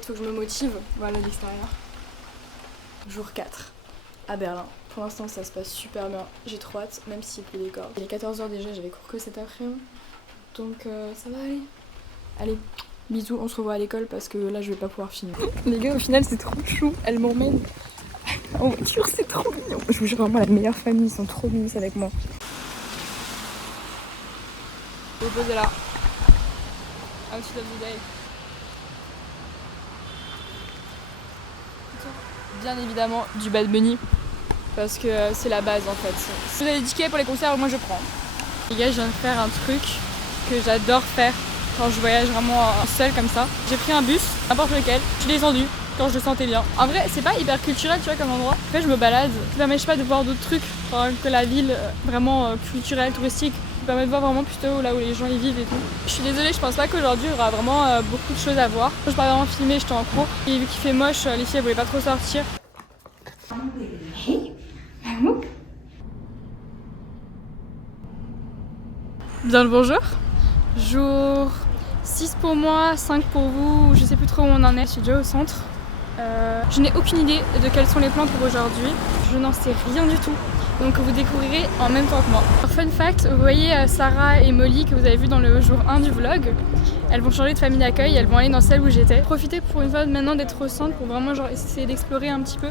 fait faut que je me motive. Voilà l'extérieur. Jour 4 à Berlin. Pour l'instant ça se passe super bien, j'ai trop hâte, même s'il pleut des cordes. Il est 14 h déjà, j'avais cours que cet après-midi, donc ça va aller. Allez, bisous, on se revoit à l'école parce que là je vais pas pouvoir filmer. Les gars, au final c'est trop chou, elle m'emmène en voiture, c'est trop mignon. Je vous jure, vraiment la meilleure famille, ils sont trop mignons avec moi. Je vais poser là. Outfit of the day. Bien évidemment du Bad Bunny parce que c'est la base en fait. Si vous avez des tickets pour les concerts, moi je prends. Les gars, je viens de faire un truc que j'adore faire quand je voyage vraiment seule comme ça. J'ai pris un bus, n'importe lequel, je suis descendue quand je le sentais bien. En vrai, c'est pas hyper culturel, tu vois, comme endroit. Après, je me balade, ça permet, je sais pas, de voir d'autres trucs que la ville vraiment culturelle, touristique. Ça permet de voir vraiment plutôt là où les gens y vivent et tout. Je suis désolée, je pense pas qu'aujourd'hui il y aura vraiment beaucoup de choses à voir. Je pas vraiment filmer, j'étais en cours. Et vu qu'il fait moche, les filles elles voulaient pas trop sortir. Hey, Mahmoud. Bien le bonjour. Jour 6 pour moi, 5 pour vous, je sais plus trop où on en est. Je suis déjà au centre. Je n'ai aucune idée de quels sont les plans pour aujourd'hui. Je n'en sais rien du tout. Donc vous découvrirez en même temps que moi. Alors, fun fact, vous voyez Sarah et Molly que vous avez vu dans le jour 1 du vlog. Elles vont changer de famille d'accueil, elles vont aller dans celle où j'étais. Profitez pour une fois maintenant d'être au centre pour vraiment genre essayer d'explorer un petit peu.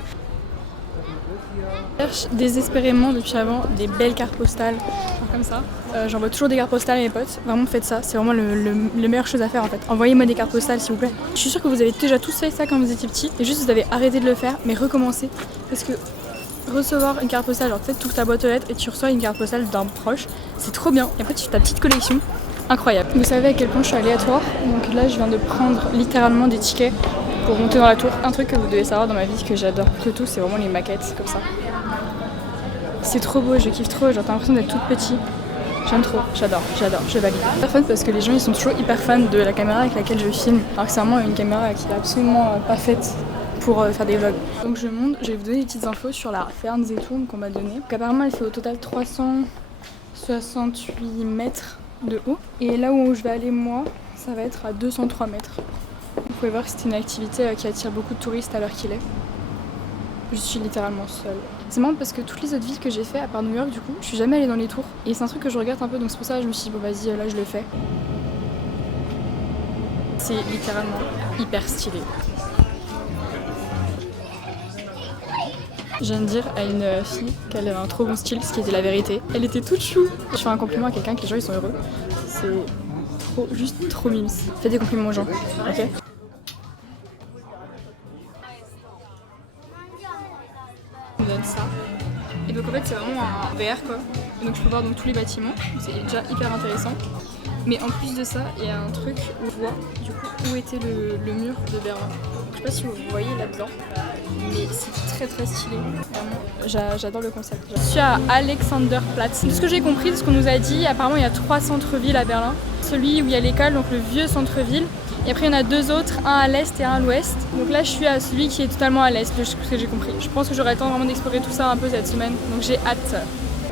Je cherche désespérément depuis avant des belles cartes postales comme ça. J'envoie toujours des cartes postales à mes potes. Vraiment faites ça, c'est vraiment le meilleure chose à faire en fait. Envoyez-moi des cartes postales s'il vous plaît. Je suis sûre que vous avez déjà tous fait ça quand vous étiez petits. Et juste vous avez arrêté de le faire, mais recommencez. Parce que recevoir une carte postale, genre peut-être toute ta boîte aux lettres et tu reçois une carte postale d'un proche, c'est trop bien. Et après tu fais ta petite collection. Incroyable. Vous savez à quel point je suis aléatoire. Donc là je viens de prendre littéralement des tickets pour monter dans la tour. Un truc que vous devez savoir dans ma vie que j'adore que tout, c'est vraiment les maquettes comme ça. C'est trop beau, je kiffe trop, genre t'as l'impression d'être toute petite. J'aime trop, j'adore, je valide. C'est hyper fun parce que les gens ils sont toujours hyper fans de la caméra avec laquelle je filme. Alors que c'est vraiment une caméra qui est absolument pas faite pour faire des vlogs. Donc je monte, je vais vous donner des petites infos sur la Ferns et Tourne qu'on m'a donnée. Donc apparemment elle fait au total 368 mètres de haut. Et là où je vais aller moi, ça va être à 203 mètres. Vous pouvez voir que c'est une activité qui attire beaucoup de touristes à l'heure qu'il est. Je suis littéralement seule. C'est marrant parce que toutes les autres villes que j'ai fait, à part New York du coup, je suis jamais allée dans les tours. Et c'est un truc que je regarde un peu, donc c'est pour ça que je me suis dit bon vas-y, là je le fais. C'est littéralement hyper stylé. Je viens de dire à une fille qu'elle avait un trop bon style, ce qui était la vérité. Elle était toute chou. Je fais un compliment à quelqu'un que les gens ils sont heureux. C'est trop, juste trop mimes. Fais des compliments aux gens, ok? On donne ça. Et donc en fait c'est vraiment un VR quoi. Et donc je peux voir donc tous les bâtiments, c'est déjà hyper intéressant. Mais en plus de ça, il y a un truc où je vois du coup où était le mur de Berlin. Je sais pas si vous voyez là-dedans, mais c'est très très stylé. Vraiment, j'adore le concept. Je suis à Alexanderplatz. De ce que j'ai compris, de ce qu'on nous a dit, apparemment il y a 3 centres-villes à Berlin. Celui où il y a l'école, donc le vieux centre-ville. Et après il y en a 2 autres, un à l'est et un à l'ouest. Donc là je suis à celui qui est totalement à l'est, de ce que j'ai compris. Je pense que j'aurai le temps vraiment d'explorer tout ça un peu cette semaine, donc j'ai hâte.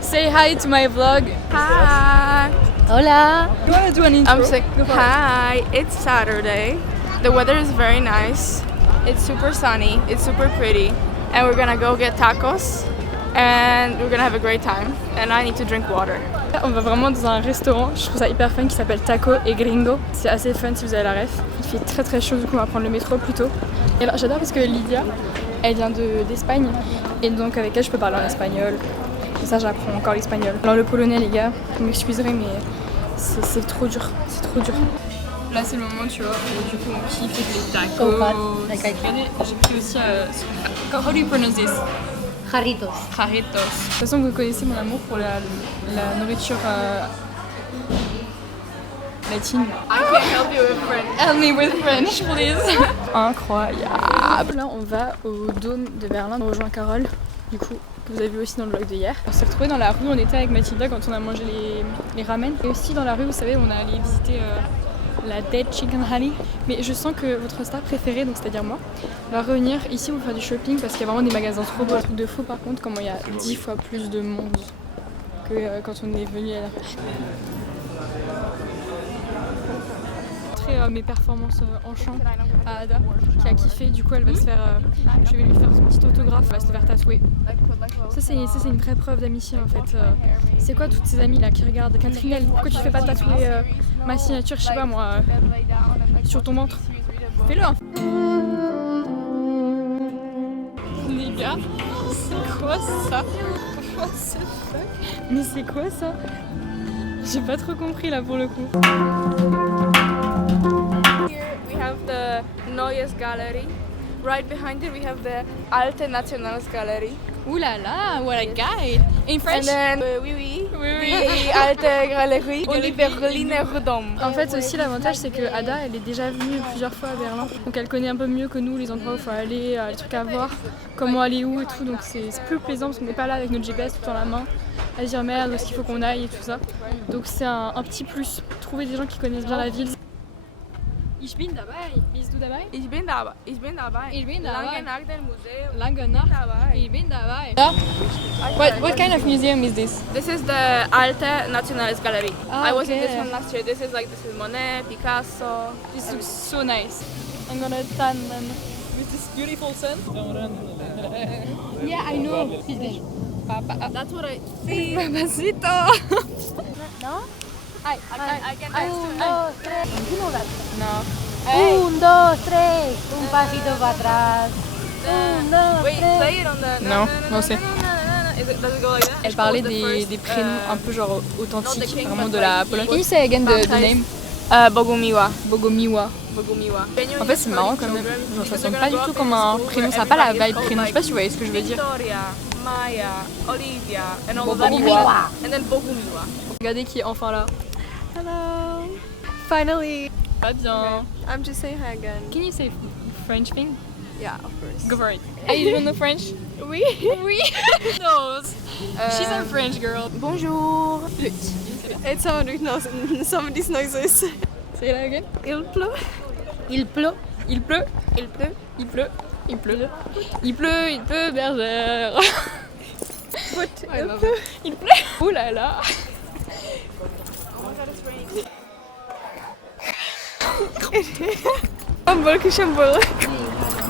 Say hi to my vlog. Hi. Hola. You wanna do an intro? I'm sick. Hi. It's Saturday. The weather is very nice. It's super sunny. It's super pretty. And we're gonna go get tacos. And we're gonna have a great time. And I need to drink water. On va vraiment dans un restaurant, je trouve ça hyper fun, qui s'appelle Taco et Gringo. C'est assez fun si vous avez la ref. Il fait très très chaud, du coup on va prendre le métro plutôt. Et alors j'adore parce que Lydia, elle vient d'Espagne. Et donc avec elle je peux parler en espagnol. Et ça j'apprends encore l'espagnol. Alors le polonais les gars, vous m'excuserez mais c'est trop dur, c'est trop dur. Là c'est le moment tu vois, où du coup on kiffe les tacos. Regardez, j'ai pris aussi... how do you pronounce this? Jarritos. Jarritos. De toute façon vous connaissez mon amour pour la nourriture latine. I can't help you with French. Help me with French, please. Incroyable. Là, on va au Dôme de Berlin. On rejoint Carole, du coup, que vous avez vu aussi dans le vlog de hier. On s'est retrouvés dans la rue, on était avec Mathilda quand on a mangé les ramen. Et aussi dans la rue, vous savez, on est allé visiter la Dead Chicken Honey. Mais je sens que votre star préférée, donc c'est-à-dire moi, va revenir ici pour faire du shopping parce qu'il y a vraiment des magasins trop beaux. Un truc de fou par contre, comment il y a 10 fois plus de monde que quand on est venu à la rue. montrer mes performances en chant à Ada qui a kiffé. Du coup elle va se faire, je vais lui faire son petit autographe, elle va se faire tatouer. Ça c'est une vraie preuve d'amitié en fait. C'est quoi toutes ces amies là qui regardent Catherine, pourquoi tu fais pas tatouer ma signature, je sais pas moi, sur ton ventre? Fais-le hein. Les gars, c'est quoi ça? What the fuck? Mais c'est quoi ça? J'ai pas trop compris là pour le coup. Here we have the Neues Gallery. Right behind it we have the Alte Nationales Gallery. Ouh là là, what a guide! In French? And then, oui, the Alte Galerie und die Berliner Dom. En fait aussi l'avantage c'est que Ada elle est déjà venue plusieurs fois à Berlin. Donc elle connaît un peu mieux que nous les endroits où il faut aller, les trucs à voir, comment aller où et tout. Donc c'est plus plaisant parce qu'on n'est pas là avec notre GPS tout dans la main à dire merde où est-ce qu'il faut qu'on aille et tout ça. Donc c'est un petit plus. Trouver des gens qui connaissent bien la ville. Ich bin dabei. Bist du dabei? Ich bin dabei. Ich bin dabei. Ich bin dabei. Lange nach dem Museum. Lange Nacht. Dabei. Ich bin dabei. What kind of museum is this? This is the Alte Nationales Gallery. Ah, I was in okay. this one last year. This is Monet, Picasso. This looks so nice. I'm gonna tan them with this beautiful sun. Yeah, I know. That's what I see. Papacito. ¿No? I can dance to it. 1, 2, 3. No. 1, 2, 3. Un pasito para atrás. 1, 2, Wait, 3. play it on the. Non, non, c'est- Does it go like that? Elle parlait des prénoms un peu genre authentiques, vraiment de la Pologne. Can you say again the name? Bogumiła. Bogomiła. Bogumiła. En fait c'est marrant quand même, genre, ça sonne pas du tout comme un prénom, ça a pas la vibe prénom, je sais pas si vous voyez ce que je veux dire. Victoria, Maya, Olivia, and all of Bogumiła. that. And then Bogumiła. Regardez qui est enfin là. Hello. Finally. Pas bien. I'm just saying hi again. Can you say French thing? Yeah, of course. Go for it. You don't know French? Oui. Oui. No. She's a French girl. Bonjour. It's somebody's noises. Say that again. Il pleut. Il pleut. Il pleut. Il pleut. Il pleut. Il pleut. Il pleut. Il pleut, bergère. What? Ouais, Il bah, pleut. Il pleut. Oh là là. Shambol.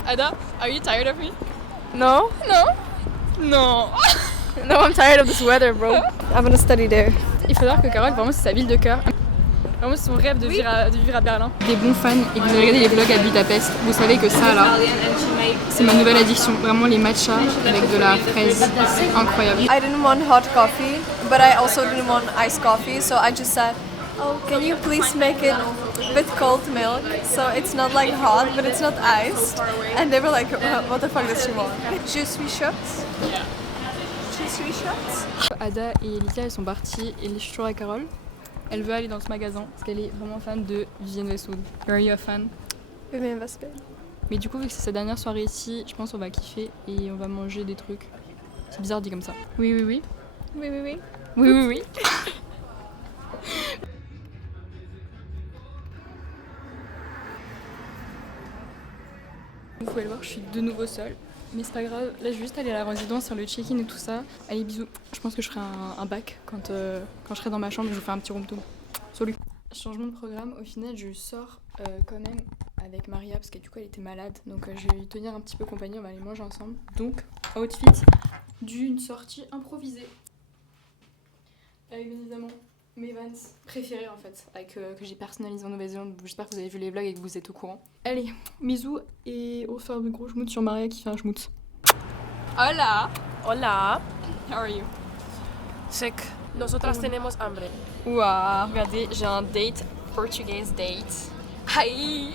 Ada, are you tired of me? No? No. Non. No, I'm tired of this weather, bro. I'm gonna study there. Il faut savoir que Carole, vraiment, c'est sa ville de cœur. Vraiment, c'est son rêve de vivre à Berlin. Des bons fans et que vous regardez les vlogs à Budapest, vous savez que ça là, c'est ma nouvelle addiction. Vraiment les matchas avec de la fraise, c'est incroyable. I didn't want hot coffee, but I also didn't want iced coffee, so I just said, oh, can you please make it with cold milk? So it's not like hot, but it's not iced. And they were like, what the fuck does she want? Je suis shot. Je suis shot. Ada et Elisa, elles sont parties et je suis toujours à Carole. Elle veut aller dans ce magasin parce qu'elle est vraiment fan de Vivienne Westwood. Are you a fan? Vivienne Westwood. Mais du coup, vu que c'est sa dernière soirée ici, je pense qu'on va kiffer et on va manger des trucs. C'est bizarre dit comme ça. Oui, oui, oui. Oui, oui, oui. Oui, oui, oui. Vous pouvez le voir, je suis de nouveau seule. Mais c'est pas grave, là je vais juste aller à la résidence, faire le check-in et tout ça. Allez, bisous. Je pense que je ferai un bac quand je serai dans ma chambre, je vous fais un petit room tour. Salut. Changement de programme, au final je sors quand même avec Maria parce que du coup elle était malade. Donc je vais lui tenir un petit peu compagnie, on va aller manger ensemble. Donc, outfit d'une sortie improvisée. Avec bien évidemment mes Vans préférés en fait, que j'ai personnalisé en Nouvelle-Zélande. J'espère que vous avez vu les vlogs et que vous êtes au courant. Allez, bisous et on va faire de gros schmoots sur Maria qui fait un schmoot. Hola! Hola. How are you? Sick. Nosotras tenemos hambre. Waouh, regardez, j'ai un date, Portuguese date. Hi!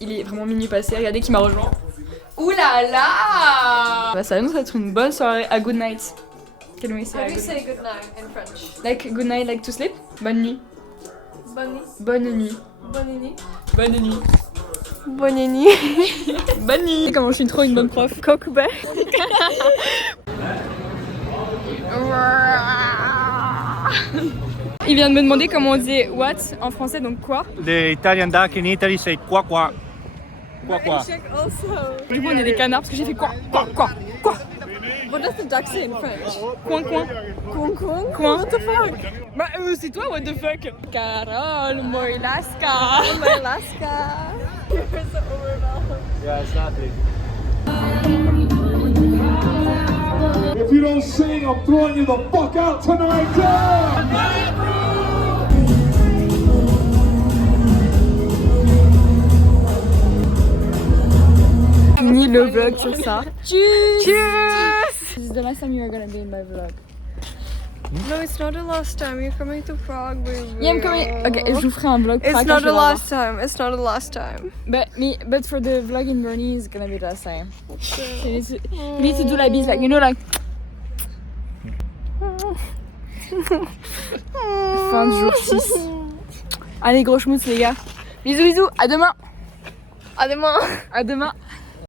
Il est vraiment minuit passé, regardez qui m'a rejoint. Ouh là là! Bah, ça annonce être une bonne soirée à good night. Can we say How a do you good say good night in French? Like good night, like to sleep? Bonne nuit. Bonne nuit. Bonne nuit. Bonne nuit. Bonne nuit. Bonne nuit. Bonne nuit. Comment je suis trop une bonne prof. Coquebel. Il vient de me demander comment on disait what en français, donc quoi. The Italian duck in Italy say qua qua. Qua qua. Also. Du coup on est des canards parce que j'ai fait quoi. What does the duck say in French? Coin coin. Coin coin? Coin. What the fuck? Bah c'est toi what the fuck. Carole Moilaska. Alaska. You're so overwhelmed. Yeah, it's not big. If you don't sing, I'm throwing you the fuck out tonight. Fini le vlog sur ça. Cheers! Cheers! This is the last time you are gonna be in my vlog. No, it's not the last time. You're coming to Prague, baby. Yeah, I'm coming. Ok, je vous ferai un vlog. It's Prague not quand je the vais là-bas. last time. It's not the last time. But for the vlog in Bernie, it's gonna be the last time. You need to do like this, like you know, like. Fin du jour 6. Allez, gros schmutz les gars. Bisous, bisous. À demain. À demain. À demain.